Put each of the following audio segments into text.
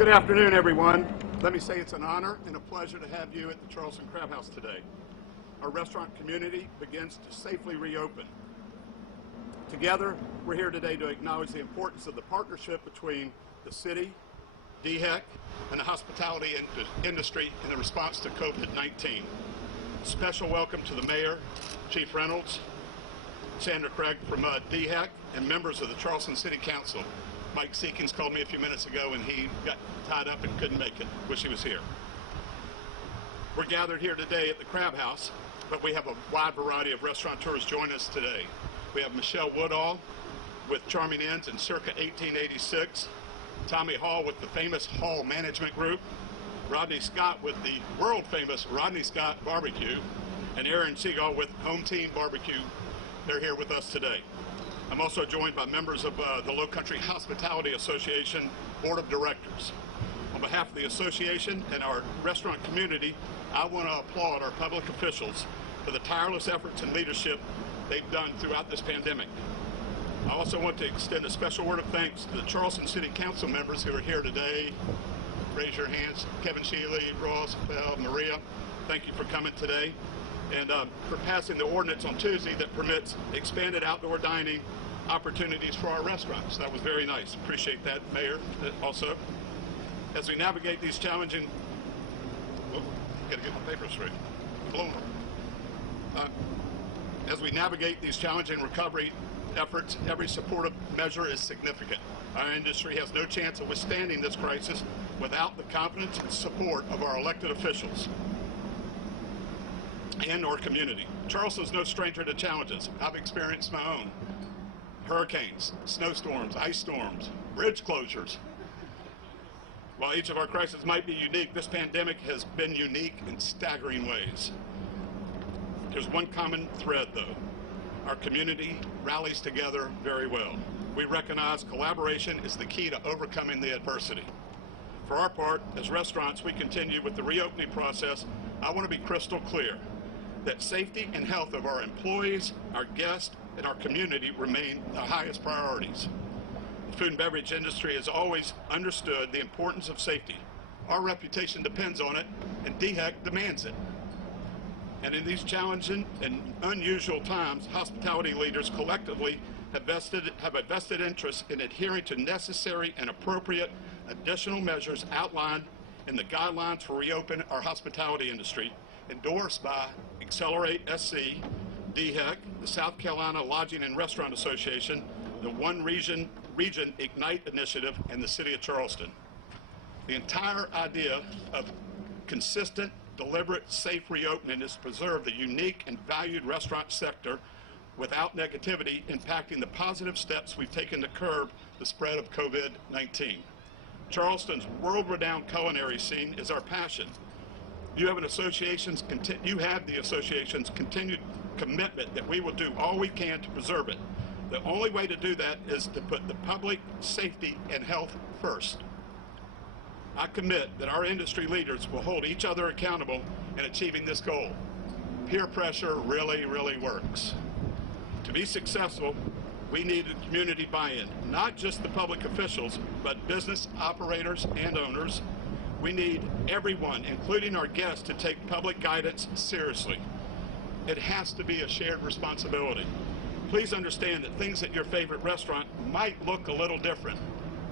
Good afternoon, everyone. Let me say it's an honor and a pleasure to have you at the Charleston Crab House today. Our restaurant community begins to safely reopen. Together, we're here today to acknowledge the importance of the partnership between the city, DHEC, and the hospitality industry in the response to COVID-19. Special welcome to the Mayor, Chief Reynolds, Sandra Craig from DHEC, and members of the Charleston City Council. Mike Seekins called me a few minutes ago and he got tied up and couldn't make it. Wish he was here. We're gathered here today at the Crab House, but we have a wide variety of restaurateurs join us today. We have Michelle Woodall with Charming Inns in circa 1886, Tommy Hall with the famous Hall Management Group, Rodney Scott with the world famous Rodney Scott Barbecue, and Aaron Seagal with Home Team Barbecue. They're here with us today. I'm also joined by members of the Low Country Hospitality Association Board of Directors. On behalf of the association and our restaurant community, I want to applaud our public officials for the tireless efforts and leadership they've done throughout this pandemic. I also want to extend a special word of thanks to the Charleston City Council members who are here today. Raise your hands. Kevin Shealy, Ross, Bell, Maria, thank you for coming today and for passing the ordinance on Tuesday that permits expanded outdoor dining opportunities for our restaurants. That was very nice. Appreciate that, Mayor, also. As we navigate these challenging, gotta get my papers straight. As we navigate these challenging recovery efforts, every supportive measure is significant. Our industry has no chance of withstanding this crisis without the confidence and support of our elected officials and our community. Charleston is no stranger to challenges. I've experienced my own. Hurricanes, snowstorms, ice storms, bridge closures. While each of our crises might be unique, this pandemic has been unique in staggering ways. There's one common thread, though. Our community rallies together very well. We recognize collaboration is the key to overcoming the adversity. For our part, as restaurants, we continue with the reopening process. I want to be crystal clear that safety and health of our employees, our guests, and our community remain the highest priorities. The food and beverage industry has always understood the importance of safety. Our reputation depends on it, and DHEC demands it. And in these challenging and unusual times, hospitality leaders collectively have a vested interest in adhering to necessary and appropriate additional measures outlined in the guidelines for reopen our hospitality industry, endorsed by Accelerate SC, DHEC, the South Carolina Lodging and Restaurant Association, the One Region Ignite Initiative, and the City of Charleston. The entire idea of consistent, deliberate, safe reopening is to preserve the unique and valued restaurant sector without negativity impacting the positive steps we've taken to curb the spread of COVID-19. Charleston's world-renowned culinary scene is our passion. You have the association's continued commitment that we will do all we can to preserve it. The only way to do that is to put the public safety and health first. I commit that our industry leaders will hold each other accountable in achieving this goal. Peer pressure really, really works. To be successful, we need a community buy-in, not just the public officials, but business operators and owners. We need everyone, including our guests, to take public guidance seriously. It has to be a shared responsibility. Please understand that things at your favorite restaurant might look a little different.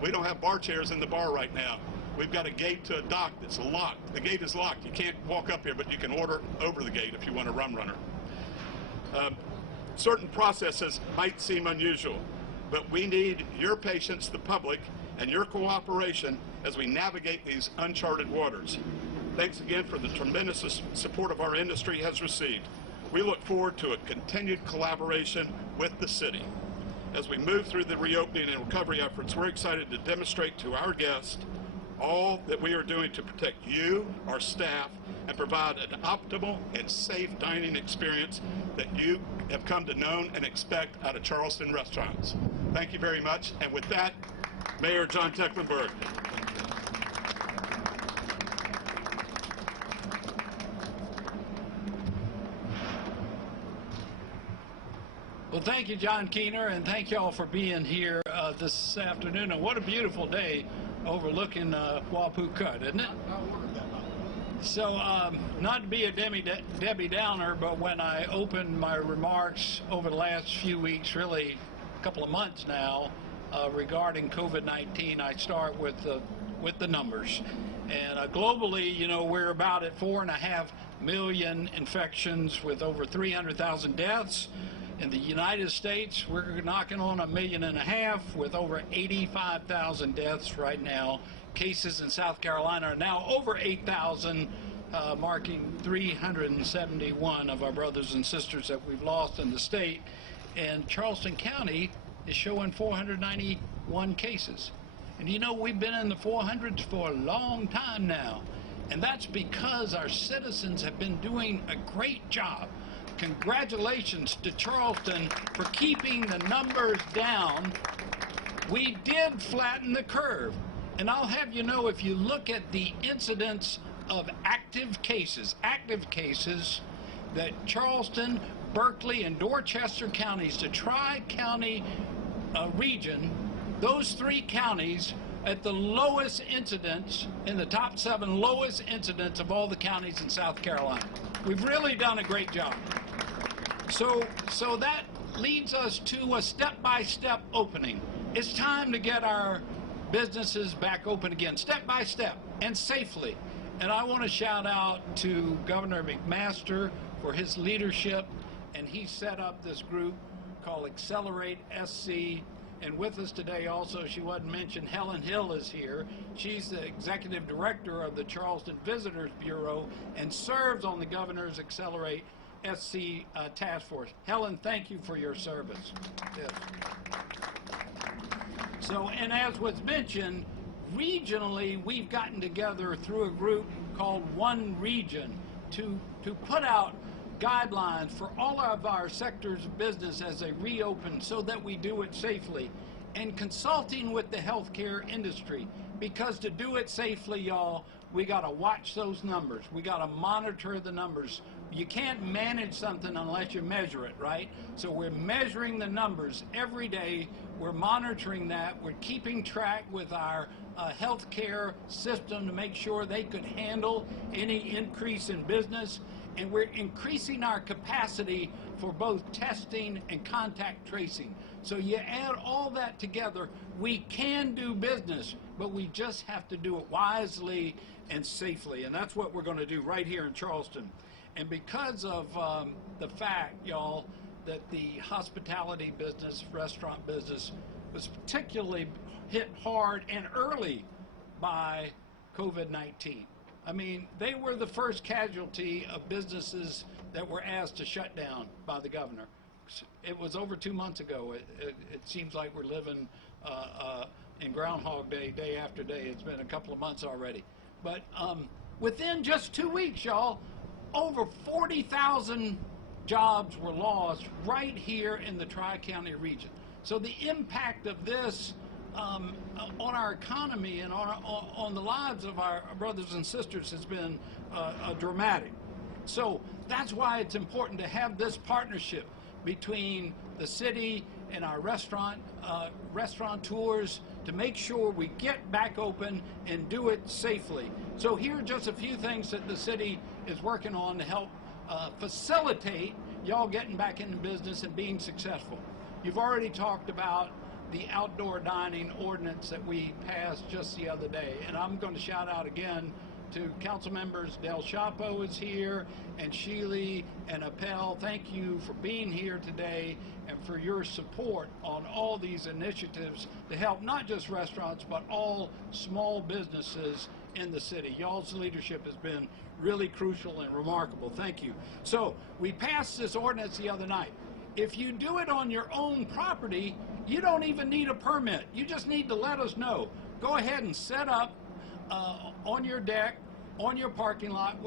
We don't have bar chairs in the bar right now. We've got a gate to a dock that's locked. The gate is locked. You can't walk up here, but you can order over the gate if you want a rum runner. Certain processes might seem unusual, but we need your patience, the public, and your cooperation as we navigate these uncharted waters. Thanks again for the tremendous support of our industry has received. We look forward to a continued collaboration with the city. As we move through the reopening and recovery efforts, we're excited to demonstrate to our guests all that we are doing to protect you, our staff, and provide an optimal and safe dining experience that you have come to know and expect out of Charleston restaurants. Thank you very much. And with that, Mayor John Tecklenburg. Well, thank you, John Keener, and thank you all for being here this afternoon. And what a beautiful day overlooking Wapu Cut, isn't it? So, not to be a Debbie Downer, but when I opened my remarks over the last few weeks, really a couple of months now, regarding COVID-19, I start with the numbers. And globally, you know, we're about at 4.5 million infections with over 300,000 deaths. In the United States, we're knocking on 1.5 million with over 85,000 deaths right now. Cases in South Carolina are now over 8,000, marking 371 of our brothers and sisters that we've lost in the state. And Charleston County is showing 491 cases. And you know, we've been in the 400s for a long time now. And that's because our citizens have been doing a great job. Congratulations to Charleston for keeping the numbers down. We did flatten the curve. And I'll have you know, if you look at the incidence of active cases, that Charleston, Berkeley, and Dorchester counties, the Tri-County region, those 3 counties at the lowest incidence, in the top 7 lowest incidence of all the counties in South Carolina. We've really done a great job. So that leads us to a step-by-step opening. It's time to get our businesses back open again, step by step and safely. And I want to shout out to Governor McMaster for his leadership, and he set up this group called Accelerate SC. And with us today also, she wasn't mentioned, Helen Hill is here. She's the executive director of the Charleston Visitors Bureau and serves on the governor's Accelerate SC task force. Helen, thank you for your service. Yes. So, and as was mentioned, regionally, we've gotten together through a group called One Region to put out guidelines for all of our sectors of business as they reopen so that we do it safely, and consulting with the healthcare industry, because to do it safely, y'all, we got to watch those numbers. We got to monitor the numbers. You can't manage something unless you measure it, right? So we're measuring the numbers every day. We're monitoring that. We're keeping track with our healthcare system to make sure they could handle any increase in business. And we're increasing our capacity for both testing and contact tracing. So you add all that together, we can do business, but we just have to do it wisely and safely. And that's what we're going to do right here in Charleston. And because of the fact, y'all, that the hospitality business, restaurant business, was particularly hit hard and early by COVID-19. I mean, they were the first casualty of businesses that were asked to shut down by the governor. It was over 2 months ago. It seems like we're living in Groundhog Day, day after day. It's been a couple of months already. But within just 2 weeks, y'all, over 40,000 jobs were lost right here in the Tri-County region. So the impact of this on our economy and on the lives of our brothers and sisters has been dramatic. So that's why it's important to have this partnership between the city and our restaurateurs to make sure we get back open and do it safely. So here are just a few things that the city is working on to help facilitate y'all getting back into business and being successful. You've already talked about the outdoor dining ordinance that we passed just the other day, and I'm going to shout out again to council members. Del Chapo is here, and Sheely and Appel. Thank you for being here today and for your support on all these initiatives to help not just restaurants but all small businesses in the city. Y'all's leadership has been really crucial and remarkable. Thank you. So we passed this ordinance the other night. If you do it on your own property, you don't even need a permit. You just need to let us know. Go ahead and set up on your deck, on your parking lot.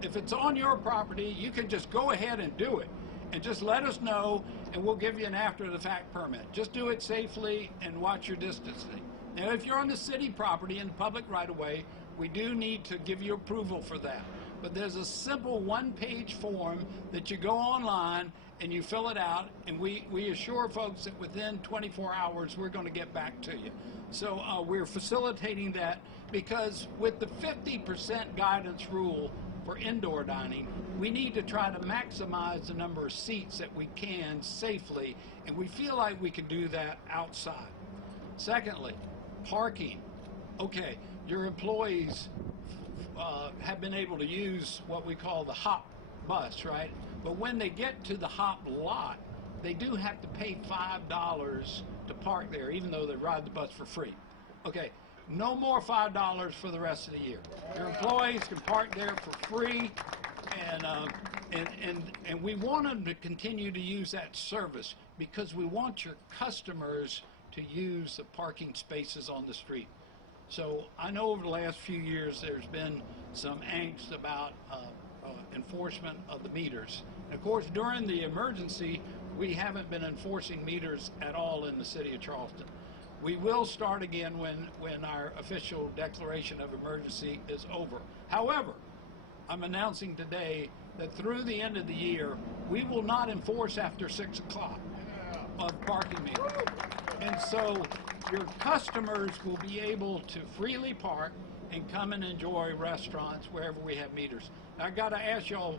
If it's on your property, you can just go ahead and do it. And just let us know, and we'll give you an after-the-fact permit. Just do it safely and watch your distancing. Now, if you're on the city property in the public right-of-way, we do need to give you approval for that. But there's a simple one-page form that you go online and you fill it out, and we assure folks that within 24 hours we're going to get back to you. So we're facilitating that because with the 50% guidance rule for indoor dining, we need to try to maximize the number of seats that we can safely, and we feel like we can do that outside. Secondly, parking. Okay, your employees have been able to use what we call the hop bus, right? But when they get to the hop lot, they do have to pay $5 to park there, even though they ride the bus for free. Okay, no more $5 for the rest of the year. Your employees can park there for free, and we want them to continue to use that service because we want your customers to use the parking spaces on the street. So I know over the last few years there's been some angst about enforcement of the meters. And of course, during the emergency, we haven't been enforcing meters at all in the city of Charleston. We will start again when our official declaration of emergency is over. However, I'm announcing today that through the end of the year, we will not enforce after 6 o'clock of parking meters. And so your customers will be able to freely park and come and enjoy restaurants wherever we have meters. Now, I got to ask y'all,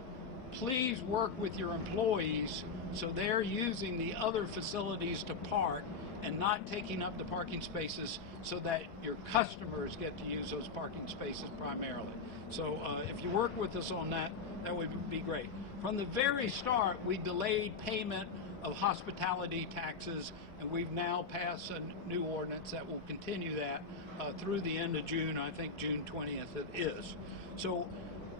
please work with your employees so they're using the other facilities to park and not taking up the parking spaces so that your customers get to use those parking spaces primarily. So if you work with us on that, that would be great. From the very start, we delayed payment of hospitality taxes, and we've now passed a new ordinance that will continue that through the end of June. I think June 20th it is. So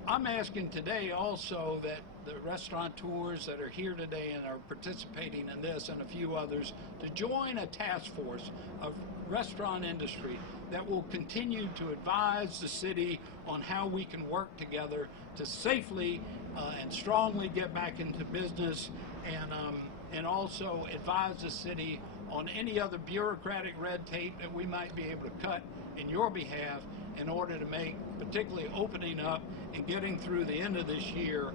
I'm asking today also that the restaurateurs that are here today and are participating in this and a few others to join a task force of restaurant industry that will continue to advise the city on how we can work together to safely and strongly get back into business, and also advise the city on any other bureaucratic red tape that we might be able to cut in your behalf in order to make, particularly opening up and getting through the end of this year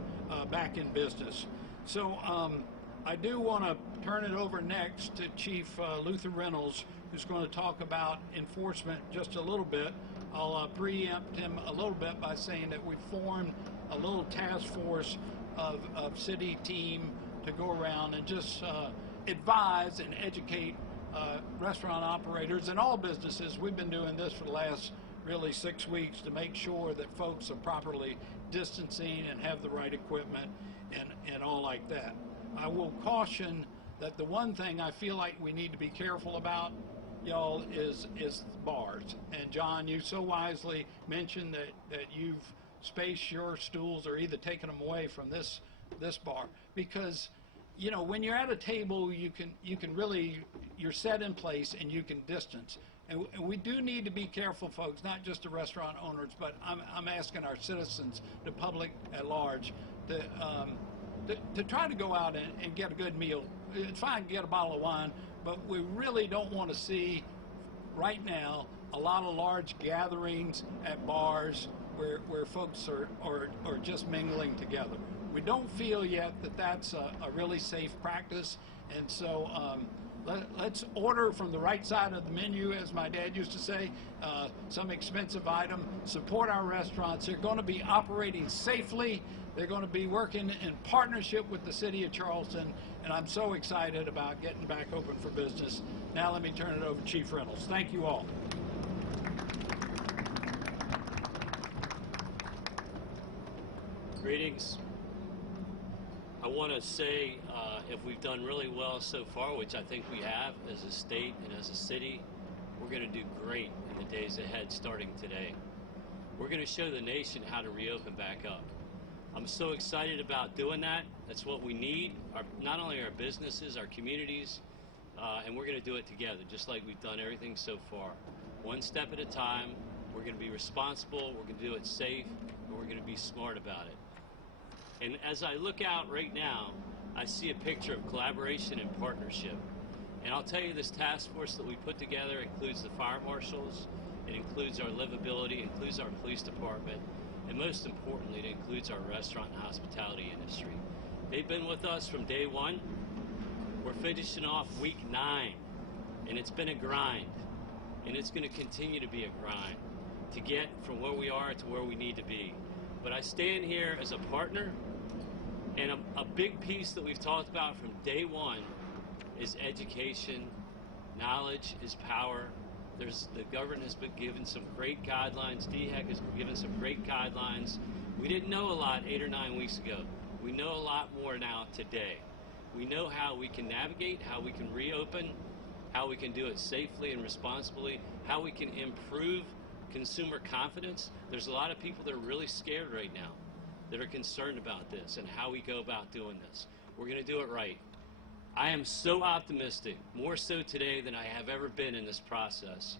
back in business. So I do want to turn it over next to Chief Luther Reynolds, who's going to talk about enforcement just a little bit. I'll preempt him a little bit by saying that we formed a little task force of city team to go around and just advise and educate restaurant operators and all businesses. We've been doing this for the last really 6 weeks to make sure that folks are properly distancing and have the right equipment and all like that. I will caution that the one thing I feel like we need to be careful about, y'all, is bars. And John, you so wisely mentioned that you've spaced your stools or either taken them away from this bar, because you know, when you're at a table, you can really, you're set in place and you can distance. And we do need to be careful, folks, not just the restaurant owners, but I'm asking our citizens, the public at large, to try to go out and get a good meal. It's fine to get a bottle of wine, but we really don't want to see right now a lot of large gatherings at bars where folks are just mingling together. We don't feel yet that that's a really safe practice, and so let's order from the right side of the menu, as my dad used to say, some expensive item, support our restaurants. They're going to be operating safely. They're going to be working in partnership with the city of Charleston, and I'm so excited about getting back open for business. Now let me turn it over to Chief Reynolds. Thank you all. Greetings. I want to say if we've done really well so far, which I think we have as a state and as a city, we're going to do great in the days ahead starting today. We're going to show the nation how to reopen back up. I'm so excited about doing that. That's what we need, not only our businesses, our communities, and we're going to do it together, just like we've done everything so far. One step at a time. We're going to be responsible, we're going to do it safe, and we're going to be smart about it. And as I look out right now, I see a picture of collaboration and partnership. And I'll tell you, this task force that we put together includes the fire marshals, it includes our livability, it includes our police department, and most importantly, it includes our restaurant and hospitality industry. They've been with us from day one. We're finishing off week 9, and it's been a grind. and it's going to continue to be a grind to get from where we are to where we need to be. But I stand here as a partner, and a big piece that we've talked about from day one is education. Knowledge is power. The government has been given some great guidelines. DHEC has given some great guidelines. We didn't know a lot 8 or 9 weeks ago. We know a lot more now today. We know how we can navigate, how we can reopen, how we can do it safely and responsibly, how we can improve consumer confidence. There's a lot of people that are really scared right now, that are concerned about this and how we go about doing this. We're going to do it right. I am so optimistic, more so today than I have ever been in this process,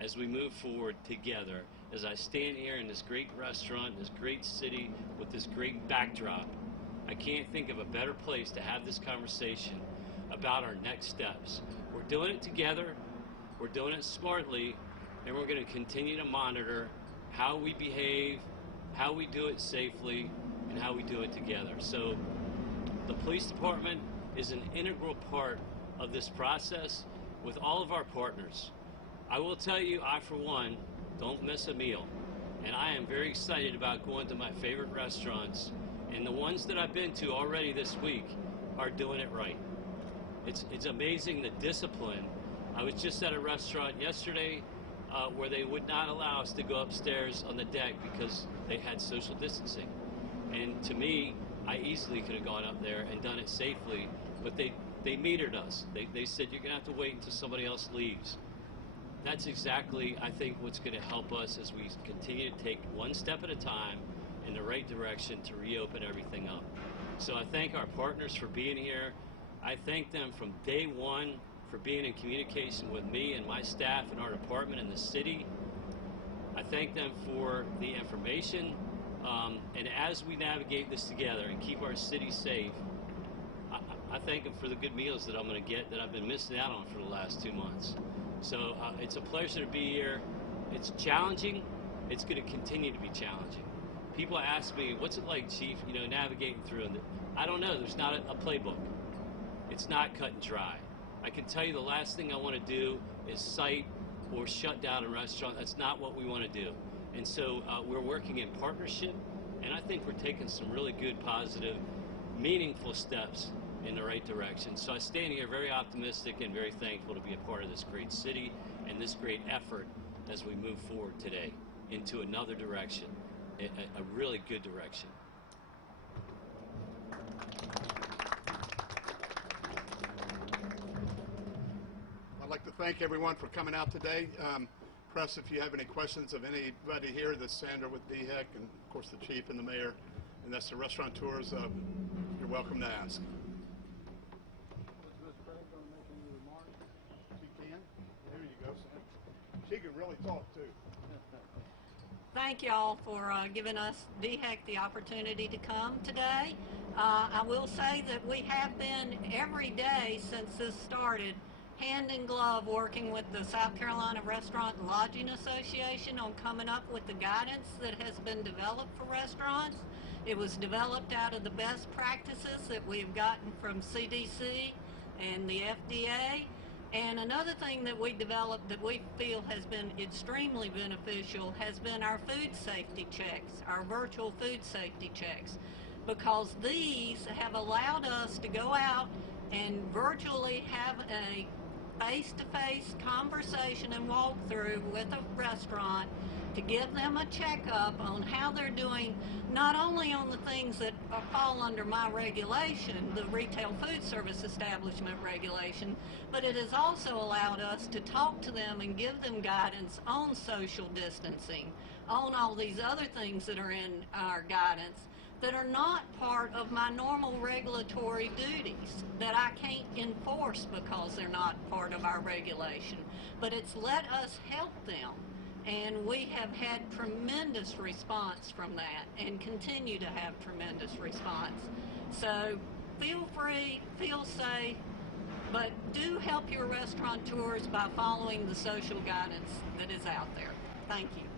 as we move forward together, as I stand here in this great restaurant, this great city, with this great backdrop. I can't think of a better place to have this conversation about our next steps. We're doing it together, we're doing it smartly, and we're going to continue to monitor how we behave, how we do it safely, and how we do it together. So the police department is an integral part of this process with all of our partners. I will tell you, I for one don't miss a meal, and I am very excited about going to my favorite restaurants, and the ones that I've been to already this week are doing it right. It's amazing the discipline. I was just at a restaurant yesterday where they would not allow us to go upstairs on the deck because they had social distancing, and to me, I easily could have gone up there and done it safely, but they metered us. They said, you're going to have to wait until somebody else leaves. That's exactly, I think, what's going to help us as we continue to take one step at a time in the right direction to reopen everything up. So I thank our partners for being here. I thank them from day one for being in communication with me and my staff and our department in the city. I thank them for the information. And as we navigate this together and keep our city safe, I thank them for the good meals that I'm going to get that I've been missing out on for the last 2 months. So it's a pleasure to be here. It's challenging. It's going to continue to be challenging. People ask me, what's it like, Chief, navigating through? And I don't know. There's not a playbook. It's not cut and dry. I can tell you the last thing I want to do is cite or shut down a restaurant. That's not what we want to do. And so we're working in partnership, and I think we're taking some really good, positive, meaningful steps in the right direction. So I stand here very optimistic and very thankful to be a part of this great city and this great effort as we move forward today into another direction, a really good direction. I'd like to thank everyone for coming out today. Press, if you have any questions of anybody here, that's Sandra with DHEC, and of course the Chief and the Mayor, and that's the restaurateurs, you're welcome to ask. Ms. Craig going to make any remarks? She can. There you go, Sam. She can really talk too. Thank y'all for giving us, DHEC, the opportunity to come today. I will say that we have been every day since this started hand in glove working with the South Carolina Restaurant and Lodging Association on coming up with the guidance that has been developed for restaurants. It was developed out of the best practices that we've gotten from CDC and the FDA. And another thing that we developed that we feel has been extremely beneficial has been our food safety checks, our virtual food safety checks, because these have allowed us to go out and virtually have a face-to-face conversation and walkthrough with a restaurant to give them a checkup on how they're doing, not only on the things that fall under my regulation, the Retail Food Service Establishment regulation, but it has also allowed us to talk to them and give them guidance on social distancing, on all these other things that are in our guidance that are not part of my normal regulatory duties, that I can't enforce because they're not part of our regulation. But it's let us help them, and we have had tremendous response from that and continue to have tremendous response. So feel free, feel safe, but do help your restaurateurs by following the social guidance that is out there. Thank you.